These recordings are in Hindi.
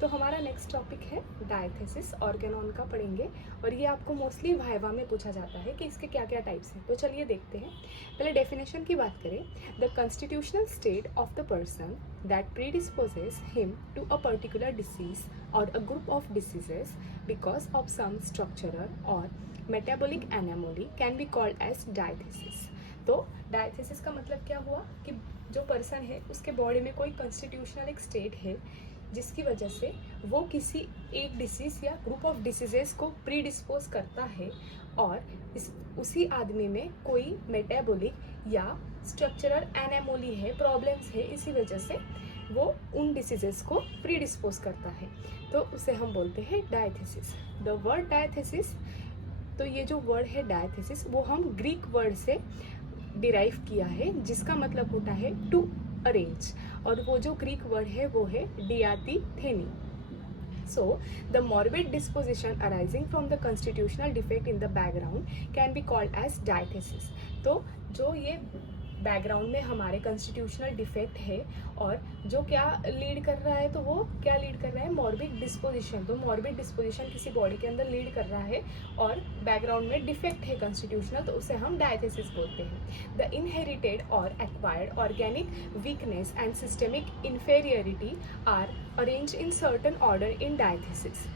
तो हमारा नेक्स्ट टॉपिक है डायथेसिस, ऑर्गेनॉन का पढ़ेंगे और ये आपको मोस्टली वाइवा में पूछा जाता है कि इसके क्या क्या टाइप्स हैं। तो चलिए देखते हैं। पहले डेफिनेशन की बात करें, the constitutional state of the person that predisposes him to a particular disease और a group of diseases because of some structural और metabolic anomaly can be called as diathesis. तो डायथेसिस का मतलब क्या हुआ कि जो पर्सन है उसके बॉडी में कोई कॉन्स्टिट्यूशनल एक स्टेट है जिसकी वजह से वो किसी एक डिसीज़ या ग्रुप ऑफ डिसीजेस को प्रीडिस्पोज करता है और उसी आदमी में कोई मेटाबॉलिक या स्ट्रक्चरल एनामोली है, प्रॉब्लम्स है, इसी वजह से वो उन डिसीजेस को प्रीडिस्पोज करता है, तो उसे हम बोलते हैं डायथेसिस। द वर्ड डायथेसिस, तो ये जो वर्ड है डायथेसिस वो हम ग्रीक वर्ड से डिराइव किया है जिसका मतलब होता है टू अरेंज, और वो जो ग्रीक वर्ड है वो है डियाथीथेनी। So, the morbid disposition arising from the constitutional defect in the background can be called as diathesis। तो जो ये बैकग्राउंड में हमारे कॉन्स्टिट्यूशनल डिफेक्ट है और जो क्या लीड कर रहा है, तो वो क्या लीड कर रहा है, मॉर्बिड डिस्पोजिशन। तो मॉर्बिड डिस्पोजिशन किसी बॉडी के अंदर लीड कर रहा है और बैकग्राउंड में डिफेक्ट है कॉन्स्टिट्यूशनल, तो उसे हम डायथेसिस बोलते हैं। द इनहेरिटेड और acquired organic weakness and systemic inferiority are arranged in certain order in diathesis.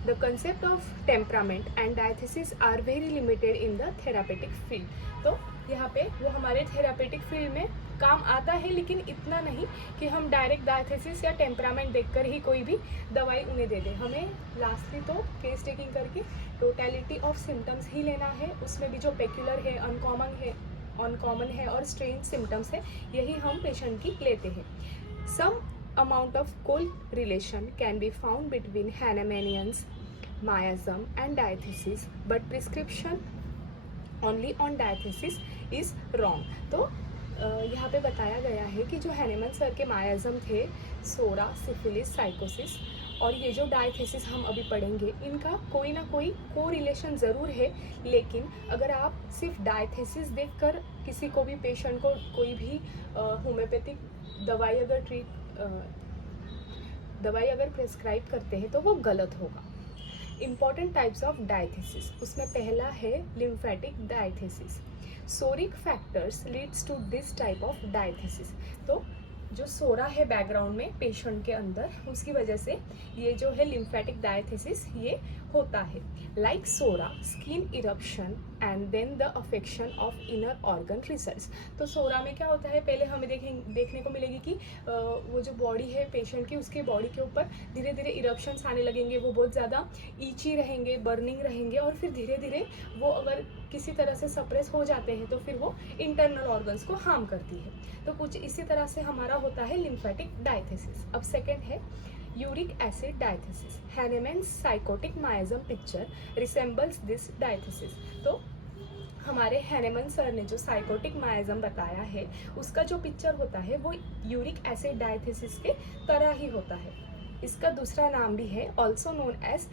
The concept of temperament and diathesis are very limited in the therapeutic field। तो यहाँ पे वो हमारे थेरापेटिक फील्ड में काम आता है, लेकिन इतना नहीं कि हम डायरेक्ट डायथेसिस या टेम्परामेंट देखकर ही कोई भी दवाई उन्हें दे दें। हमें लास्टली तो केस टेकिंग करके टोटलिटी ऑफ सिम्टम्स ही लेना है, उसमें भी जो पेक्युलर है, अनकॉमन है और स्ट्रेंज सिम्टम्स है, यही हम पेशेंट की लेते हैं। सम amount of correlation can be found between Hahnemannians, miasm and diathesis, but prescription only on diathesis is wrong। तो यहाँ पे बताया गया है कि जो हैनेमन सर के मायाजम थे, सोरा, सिफिलिस, साइकोसिस, और ये जो डायथेसिस हम अभी पढ़ेंगे, इनका कोई ना कोई कोरिलेशन ज़रूर है, लेकिन अगर आप सिर्फ डायथेसिस देखकर किसी को भी पेशेंट को कोई भी होम्योपैथिक दवाई अगर प्रेस्क्राइब करते हैं तो वो गलत होगा। इम्पॉर्टेंट टाइप्स ऑफ डायथेसिस, उसमें पहला है lymphatic diathesis. Psoric factors leads to this type of diathesis. तो जो सोरा है बैकग्राउंड में पेशेंट के अंदर, उसकी वजह से ये जो है लिम्फेटिक डायथेसिस ये होता है। Like psora, skin eruption and then the affection of inner organ results. तो सोरा में क्या होता है, पहले हमें देखने को मिलेगी कि वो जो बॉडी है पेशेंट की, उसके बॉडी के ऊपर धीरे धीरे इरप्शंस आने लगेंगे, वो बहुत ज़्यादा ईची रहेंगे, बर्निंग रहेंगे, और फिर धीरे धीरे वो अगर किसी तरह से सप्रेस हो जाते हैं तो फिर वो इंटरनल ऑर्गन्स को हार्म करती है। तो कुछ इसी तरह से हमारा होता है लिम्फेटिक डायथेसिस। अब सेकेंड है uric acid diathesis. Hahnemann's sycotic miasm picture resembles this diathesis. तो हमारे हैनेमन सर ने जो साइकोटिक मायाजम बताया है, उसका जो पिक्चर होता है वो यूरिक एसिड डायथेसिस के तरह ही होता है। इसका दूसरा नाम भी है, ऑल्सो नोन एज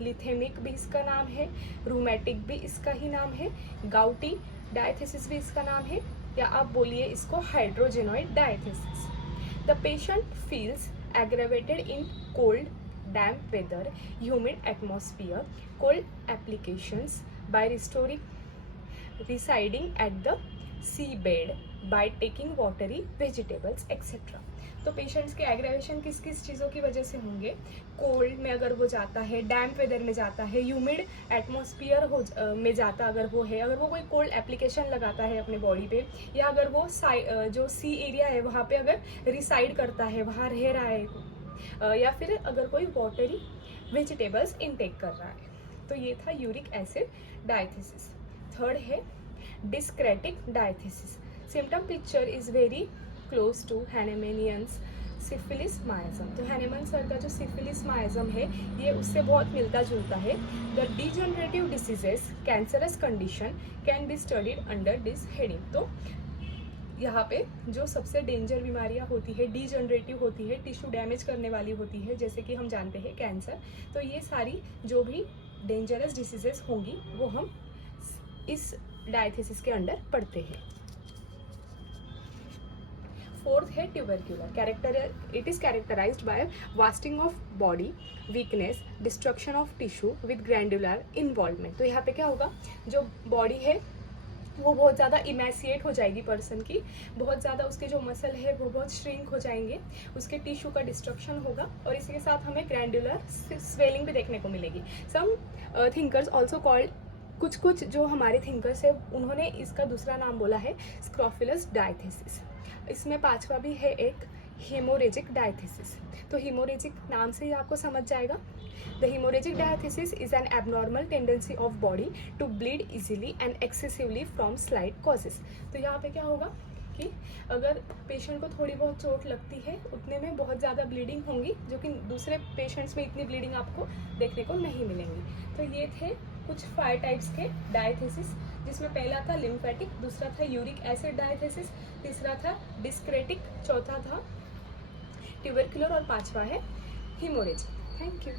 लिथेमिक भी इसका नाम है, रूमेटिक भी इसका ही नाम है, गाउटी डायथेसिस भी इसका नाम है, या आप बोलिए इसको hydrogenoid diathesis. The patient feels aggravated in cold, damp weather, humid atmosphere, cold applications by residing at the seabed, by taking watery vegetables etc। तो पेशेंट्स के एग्रेवेशन किस किस चीज़ों की वजह से होंगे, कोल्ड में अगर वो जाता है, डैम्प वेदर में जाता है, ह्यूमिड एटमॉस्फियर में जाता अगर वो है, अगर वो कोई कोल्ड एप्लीकेशन लगाता है अपने बॉडी पे, या अगर वो जो सी एरिया है वहाँ पे अगर रिसाइड करता है, वहाँ रह रहा है, या फिर अगर कोई वाटरी वेजिटेबल्स इनटेक कर रहा है। तो ये था यूरिक एसिड डायथेसिस। थर्ड है dyscratic diathesis. Symptom picture is very close to Hahnemannian's syphilis miasm. तो हैनेमन सर का जो सिफिलिस मायाजम है ये उससे बहुत मिलता जुलता है। The degenerative diseases cancerous condition can be studied under this heading. तो यहाँ पे जो सबसे डेंजर बीमारियाँ होती है, डीजनरेटिव होती है, टिश्यू डैमेज करने वाली होती है, जैसे कि हम जानते हैं कैंसर, तो ये सारी जो भी डेंजरस डिसीजेस होंगी वो हम इस डायथेसिस के अंडर पढ़ते हैं। फोर्थ है tubercular. It is characterized by wasting of body, weakness, destruction of tissue with glandular involvement. तो यहाँ पे क्या होगा, जो बॉडी है वो बहुत ज़्यादा इमेसिएट हो जाएगी पर्सन की, बहुत ज़्यादा उसके जो मसल है वो बहुत श्रिंक हो जाएंगे, उसके टिश्यू का डिस्ट्रक्शन होगा और इसके साथ हमें ग्रैंडुलर स्वेलिंग भी देखने को मिलेगी। सम थिंकर्स ऑल्सो कॉल्ड, कुछ जो हमारे थिंकर्स है उन्होंने इसका दूसरा नाम बोला है स्क्रोफिलस डायथेसिस। इसमें पांचवा भी है एक हेमोरेजिक डायथेसिस। तो हेमोरेजिक नाम से ही आपको समझ जाएगा। The hemorrhagic diathesis is an abnormal tendency of body to bleed easily and excessively from slight causes। तो यहाँ पे क्या होगा कि अगर पेशेंट को थोड़ी बहुत चोट लगती है उतने में बहुत ज़्यादा ब्लीडिंग होंगी, जो कि दूसरे पेशेंट्स में इतनी ब्लीडिंग आपको देखने को नहीं मिलेंगी। तो ये थे कुछ 5 टाइप्स के डायथेसिस, जिसमें पहला था लिम्फेटिक, दूसरा था यूरिक एसिड डायथेसिस, तीसरा था डिस्क्रेटिक, चौथा था ट्यूबरक्युलर और पांचवा है हेमोरेजिक। Thank you.